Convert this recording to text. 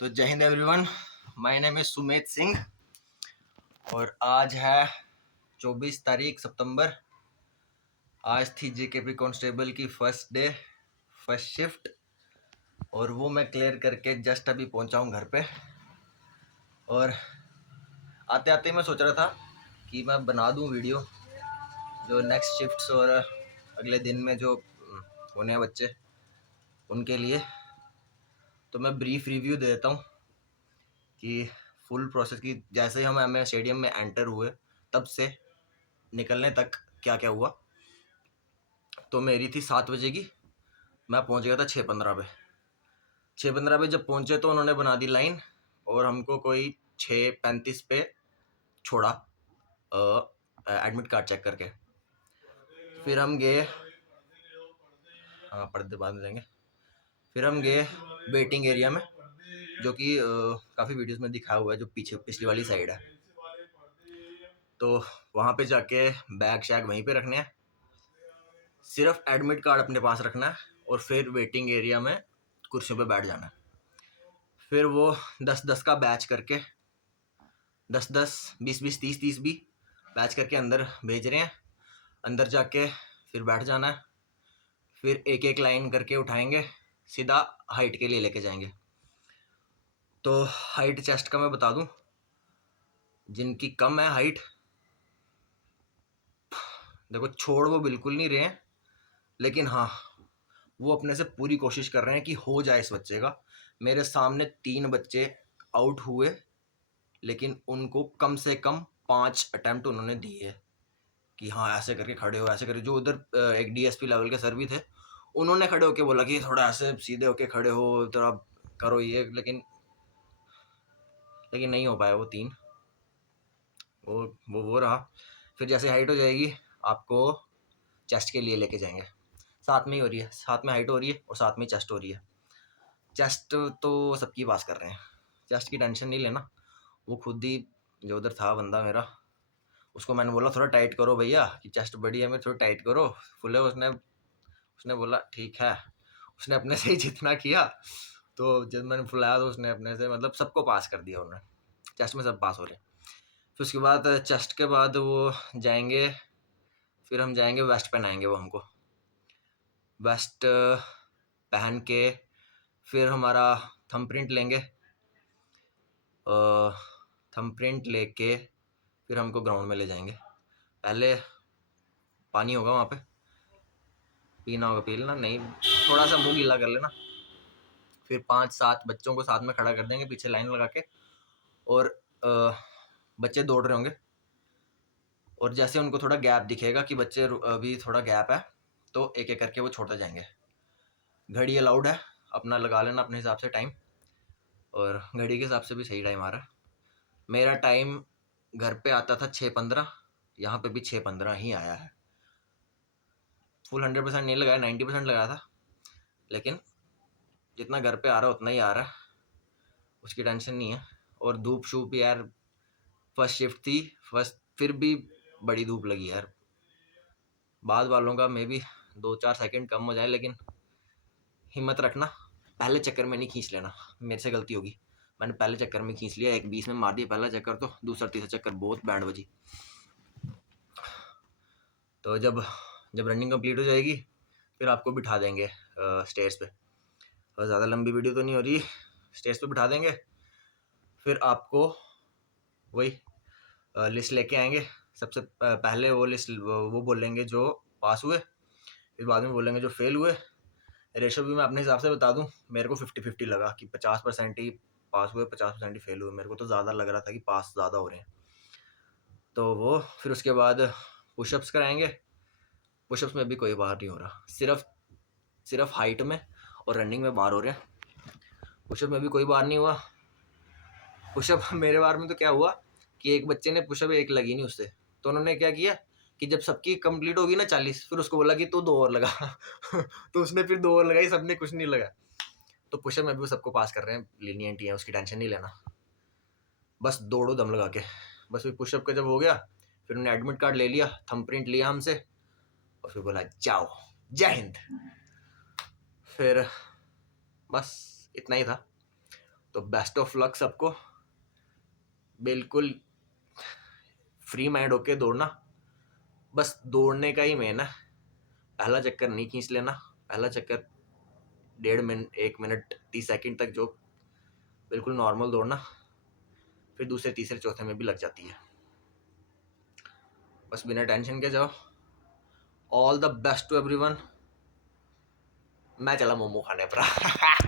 तो जय हिंद everyone, my name is Sumeet Singh और आज है 24 तारीख सितंबर। आज थी जेकेपी कांस्टेबल की फर्स्ट डे, फर्स्ट शिफ्ट, और वो मैं क्लियर करके जस्ट अभी पहुंचा हूं घर पे। और आते आते मैं सोच रहा था कि मैं बना दूं वीडियो जो नेक्स्ट शिफ्ट्स और अगले दिन में जो होने हैं बच्चे उनके लिए। तो मैं ब्रीफ रिव्यू दे देता हूँ कि फुल प्रोसेस की, जैसे ही हम स्टेडियम में एंटर हुए तब से निकलने तक क्या क्या हुआ। तो मेरी थी 7 बजे की, मैं पहुंच गया था 6:15 पे। 6:15 पे जब पहुंचे तो उन्होंने बना दी लाइन और हमको कोई 6:35 पे छोड़ा एडमिट कार्ड चेक करके। फिर हम गए, हाँ पर्दे बाद में देंगे। फिर हम गए वेटिंग एरिया में, जो कि काफ़ी वीडियोस में दिखाया हुआ है, जो पीछे पिछली वाली साइड है। तो वहाँ पे जाके बैग शैग वहीं पे रखने हैं, सिर्फ एडमिट कार्ड अपने पास रखना है और फिर वेटिंग एरिया में कुर्सियों पे बैठ जाना है। फिर वो 10-10 का बैच करके 10-10, 20-20, 30-30 भी बैच करके अंदर भेज रहे हैं। अंदर जाके फिर बैठ जाना है। फिर एक एक लाइन करके उठाएंगे, सीधा हाइट के लिए लेके जाएंगे। तो हाइट चेस्ट का मैं बता दूं, जिनकी कम है हाइट, देखो छोड़ वो बिल्कुल नहीं रहे हैं, लेकिन हाँ वो अपने से पूरी कोशिश कर रहे हैं कि हो जाए इस बच्चे का। मेरे सामने 3 बच्चे आउट हुए, लेकिन उनको कम से कम 5 अटेम्प्ट उन्होंने दिए कि हाँ ऐसे करके खड़े हो, ऐसे करके। जो उधर एक डीएसपी लेवल के सर भी थे, उन्होंने खड़े होके बोला कि थोड़ा ऐसे सीधे होके खड़े हो, थोड़ा करो ये, लेकिन नहीं हो पाया वो 3। वो रहा। फिर जैसे हाइट हो जाएगी आपको चेस्ट के लिए लेके जाएंगे। साथ में ही हो रही है, साथ में हाइट हो रही है और साथ में चेस्ट हो रही है। चेस्ट तो सबकी पास कर रहे हैं, चेस्ट की टेंशन नहीं लेना। वो खुद ही, जो उधर था बंदा मेरा, उसको मैंने बोला थोड़ा टाइट करो भैया कि चेस्ट बड़ी है, मेरी थोड़ी टाइट करो, फुल है। उसने उसने बोला ठीक है। उसने अपने से ही जितना किया, तो जब मैंने फुलाया तो उसने अपने से मतलब सबको पास कर दिया। उन्होंने चेस्ट में सब पास हो रहे। फिर उसके बाद चेस्ट के बाद वो जाएंगे, फिर हम जाएंगे वेस्ट पहनाएंगे वो हमको। वेस्ट पहन के फिर हमारा थंब प्रिंट लेंगे। थंब प्रिंट लेके फिर हमको ग्राउंड में ले जाएंगे। पहले पानी होगा वहाँ पे, पीना होगा, पी लेना, नहीं थोड़ा सा मुंह गीला कर लेना। फिर 5-7 बच्चों को साथ में खड़ा कर देंगे पीछे लाइन लगा के, और बच्चे दौड़ रहे होंगे। और जैसे उनको थोड़ा गैप दिखेगा कि बच्चे अभी थोड़ा गैप है, तो एक एक करके वो छोड़ते जाएंगे। घड़ी अलाउड है, अपना लगा लेना अपने हिसाब से टाइम, और घड़ी के हिसाब से भी सही टाइम आ रहा है। मेरा टाइम घर पे आता था 6:15, यहाँ पे भी 6:15 ही आया है। फुल 100% नहीं लगाया, 90% लगाया था, लेकिन जितना घर पे आ रहा है उतना ही आ रहा है, उसकी टेंशन नहीं है। और धूप शूप यार, फर्स्ट शिफ्ट थी, फर्स्ट, फिर भी बड़ी धूप लगी यार। बाद वालों का मे भी 2-4 सेकंड कम हो जाए, लेकिन हिम्मत रखना, पहले चक्कर में नहीं खींच लेना। मेरे से गलती होगी, मैंने पहले चक्कर में खींच लिया, एक 20 में मार दिया पहला चक्कर, तो दूसरा तीसरा चक्कर बहुत बैंड बजी। तो जब जब रनिंग कंप्लीट हो जाएगी फिर आपको बिठा देंगे स्टेयर्स पे। और ज़्यादा लंबी वीडियो तो नहीं हो रही, स्टेयर्स पे बिठा देंगे। फिर आपको वही लिस्ट लेके आएंगे। सबसे पहले वो लिस्ट वो बोलेंगे जो पास हुए, फिर बाद में बोलेंगे जो फेल हुए। रेशो भी मैं अपने हिसाब से बता दूं, मेरे को 50-50 लगा कि 50% ही पास हुए, 50% ही फेल हुए। मेरे को तो ज़्यादा लग रहा था कि पास ज़्यादा हो रहे हैं। तो वो फिर उसके बाद पुशअप्स कराएंगे। पुशअप्स में भी कोई बाहर नहीं हो रहा, सिर्फ हाइट में और रनिंग में बाहर हो रहे हैं। पुशअप में भी कोई बाहर नहीं हुआ। पुशअप मेरे बार में तो क्या हुआ कि एक बच्चे ने पुशअप एक लगी नहीं उससे, तो उन्होंने क्या किया कि जब सबकी कंप्लीट होगी ना 40, फिर उसको बोला कि तू 2 और लगा तो उसने फिर 2 और लगाई, सबने कुछ नहीं लगा। तो पुशअप में भी सबको पास कर रहे हैं, लीनियंट ही है, उसकी टेंशन नहीं लेना, बस दौड़ो दम लगा के। बस फिर पुशअप का जब हो गया, फिर उन्होंने एडमिट कार्ड ले लिया, थंब प्रिंट लिया हमसे, और फिर बोला जाओ, जय हिंद। फिर बस इतना ही था। तो बेस्ट ऑफ लक सबको, बिल्कुल फ्री माइंड होके दौड़ना, बस दौड़ने का ही मेन है। पहला चक्कर नहीं खींच लेना, पहला चक्कर 1.5 मिनट 1 मिनट 30 सेकंड तक जो बिल्कुल नॉर्मल दौड़ना, फिर दूसरे तीसरे चौथे में भी लग जाती है। बस बिना टेंशन के जाओ। All the best to everyone. मैं चला मोमो खाने पर।